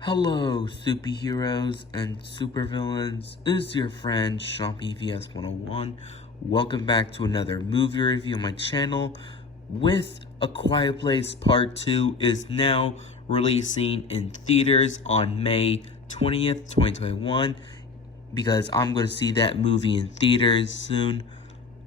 Hello, superheroes and supervillains. This is your friend Sean PVS 101. Welcome back to another movie review on my channel. With A Quiet Place Part 2 is now releasing in theaters on May 20th, 2021. Because I'm going to see that movie in theaters soon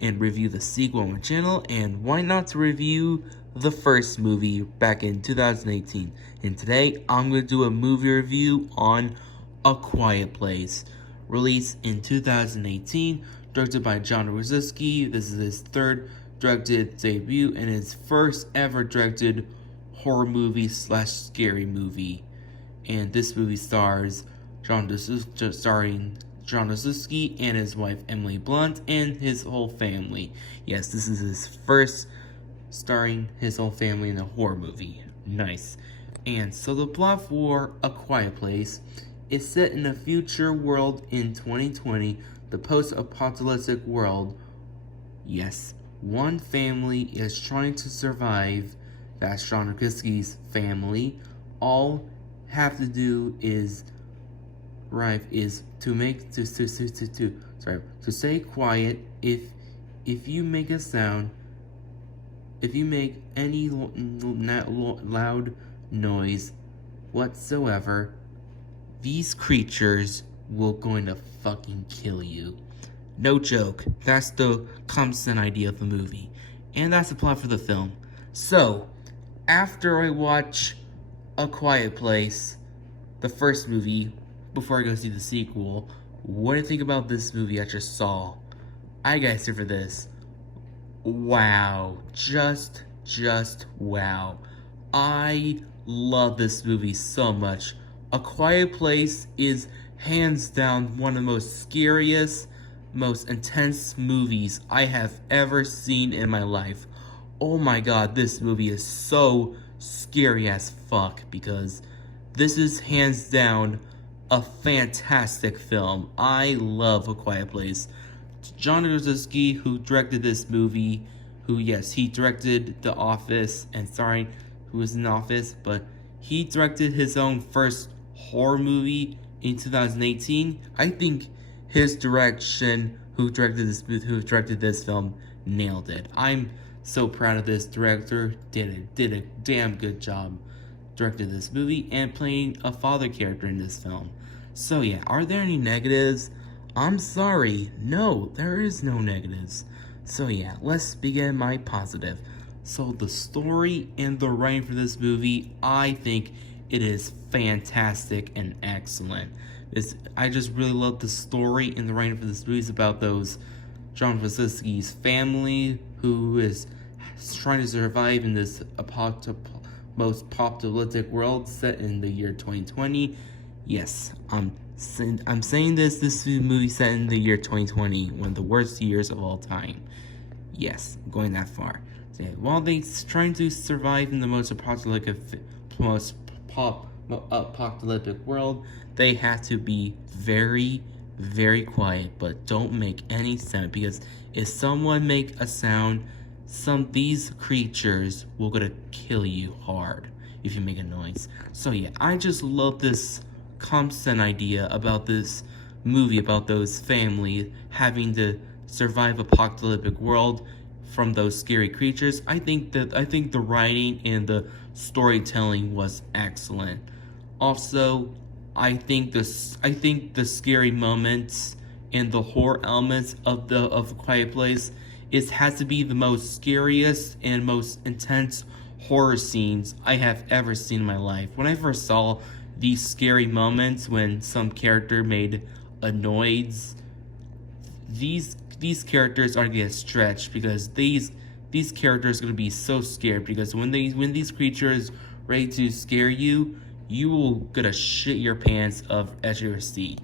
and review the sequel on my channel, and why not to review the first movie back in 2018. And today I'm going to do a movie review on A Quiet Place, released in 2018, directed by John Krasinski. This is his third directed debut and his first ever directed horror movie slash scary movie. And this movie stars starring John Krasinski and his wife Emily Blunt and his whole family. Yes, this is his first starring his whole family in a horror movie. Nice. And so the plot for A Quiet Place is set in a future world in 2020, the post-apocalyptic world. Yes, one family is trying to survive. That's John Krasinski's family. All have to do is to stay quiet. If you make a sound, if you make any loud noise whatsoever, these creatures will going to fucking kill you. No joke. That's the constant idea of the movie, and that's the plot for the film. So after I watch A Quiet Place, the first movie, before I go see the sequel, what do you think about this movie I just saw? I gotta say for this, wow, just wow. I love this movie so much. A Quiet Place is hands down one of the most scariest, most intense movies I have ever seen in my life. Oh my god, this movie is so scary as fuck, because this is hands down a fantastic film. I love A Quiet Place. John Krasinski, who directed this movie, he directed The Office, and who was in The Office, but he directed his own first horror movie in 2018. I think his direction, who directed this film, nailed it. I'm so proud of this director. Did a damn good job directed this movie and playing a father character in this film. So yeah, are there any negatives? I'm sorry, no, there is no negatives. So yeah, let's begin my positive. So the story and the writing for this movie, I think it is fantastic and excellent. I just really love the story and the writing for this movie. It's about those John Krasinski's family who is trying to survive in this most apocalyptic world set in the year 2020. Yes, I'm saying this movie set in the year 2020, one of the worst years of all time. Yes, going that far. So yeah, while they're trying to survive in the most apocalyptic world, they have to be very quiet, but don't make any sound, because if someone make a sound, these creatures will gonna kill you hard if you make a noise. So yeah, I just love this constant idea about this movie, about those family having to survive apocalyptic world from those scary creatures. I think the writing and the storytelling was excellent. Also, I think the scary moments and the horror elements of A Quiet Place has to be the most scariest and most intense horror scenes I have ever seen in my life. When I first saw these scary moments when some character made a noise, these characters are gonna get stretched, because these characters are gonna be so scared, because when these creatures ready to scare you, you will gonna shit your pants as you see.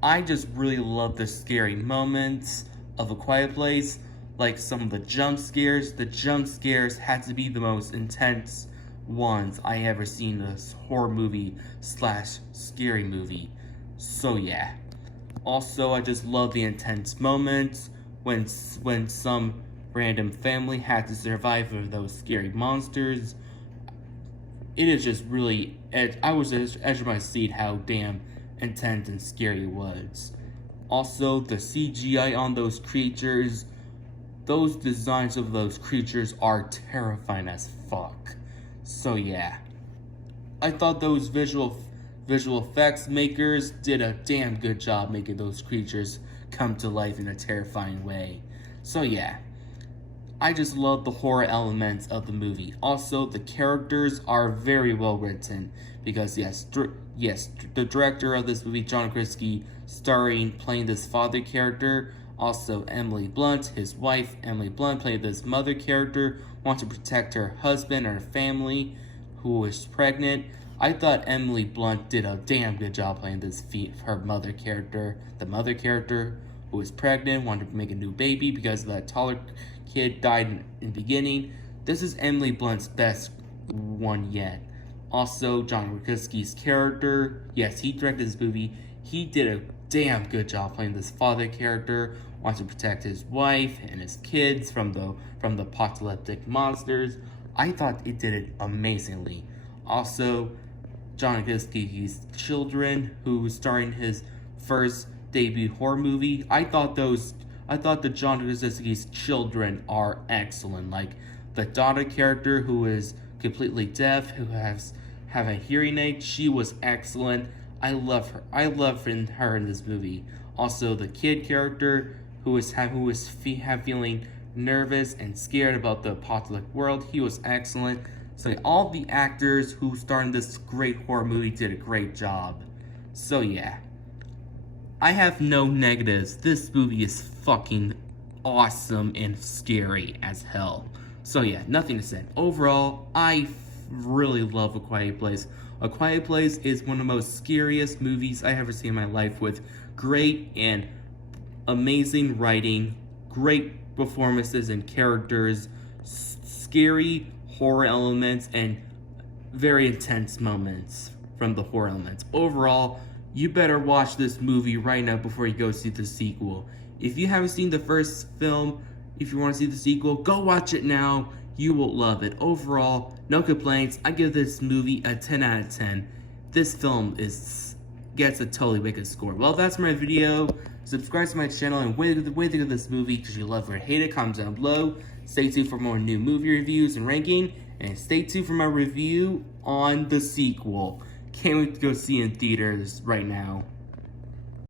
I just really love the scary moments of A Quiet Place, like some of the jump scares. The jump scares had to be the most intense ones I ever seen in this horror movie slash scary movie. So yeah. Also, I just love the intense moments when some random family had to survive with those scary monsters. it is just really, I was edge of my seat how damn intense and scary it was. Also, the CGI on those creatures, those designs of those creatures are terrifying as fuck. So yeah, I thought those visual effects makers did a damn good job making those creatures come to life in a terrifying way. So yeah, I just love the horror elements of the movie. Also, the characters are very well written because yes, the director of this movie, John Krasinski, playing this father character. Also, Emily Blunt, his wife, Emily Blunt, played this mother character, wants to protect her husband and her family, who is pregnant. I thought Emily Blunt did a damn good job playing her mother character. The mother character who was pregnant, wanted to make a new baby because that taller kid died in the beginning. This is Emily Blunt's best one yet. Also, John Krasinski's character, yes, he directed this movie. He did a damn good job playing this father character, wants to protect his wife and his kids from the apocalyptic monsters. I thought it did it amazingly. Also, John Krasinski's children, who's starring his first debut horror movie. I thought the John Krasinski's children are excellent. Like the daughter character, who is completely deaf, who have a hearing aid, she was excellent. I love her. I love her in this movie. Also, the kid character, who is feeling nervous and scared about the apocalyptic world, he was excellent. So all the actors who starred in this great horror movie did a great job. So yeah, I have no negatives. This movie is fucking awesome and scary as hell. So yeah, nothing to say. Overall, I really love A Quiet Place. A Quiet Place is one of the most scariest movies I ever seen in my life, with great and amazing writing, great performances and characters, scary horror elements, and very intense moments from the horror elements. Overall, you better watch this movie right now before you go see the sequel. If you haven't seen the first film, if you want to see the sequel, go watch it now. You will love it. Overall, no complaints. I give this movie a 10 out of 10. This film gets a totally wicked score. Well, that's my video. Subscribe to my channel and wait to of this movie because you love it or hate it. Comment down below. Stay tuned for more new movie reviews and ranking. And stay tuned for my review on the sequel. Can't wait to go see it in theaters right now.